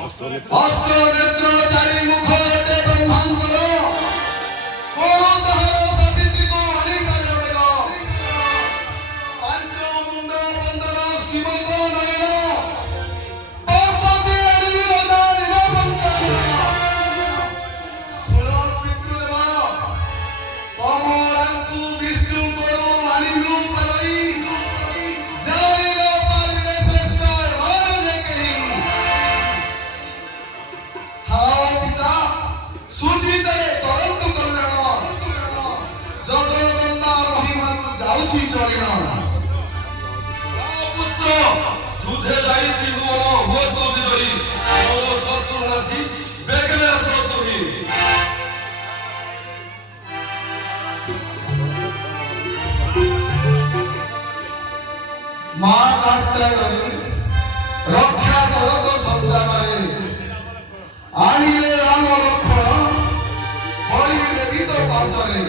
অস্ত্র নেত্র চারি মুখ অটে ব্রহ্মাঙ্গর কোন তাহার সাবিত্রীক অনিকার বেগ পাঞ্চ মুন্ড বন্দর শিবক নয়ন পর্বতে নিরোধা নিরবঞ্চন শুণ পিতৃদেব কমলাঙ্কু বিষ্ণুঙ্কর আনিলু পালই জানির পারিলে শ্রেষ্ঠ মানলে কেহি থাও পিতা সুচিতারে করন্তু কল্যাণ জগদম্বা মহিমাକୁ ଯାଉଛି ଚଳିଣ পুত্র যুদ্ধে যাই ত্রিভুবন হোত বিজয়ী ও শত্রু নাশী বেগে আস তুমি মা কাত্যায়নী রক্ষা করত সংগ্রামে আনিলে রাম লক্ষ্মণ বলিলে গীত পাশরে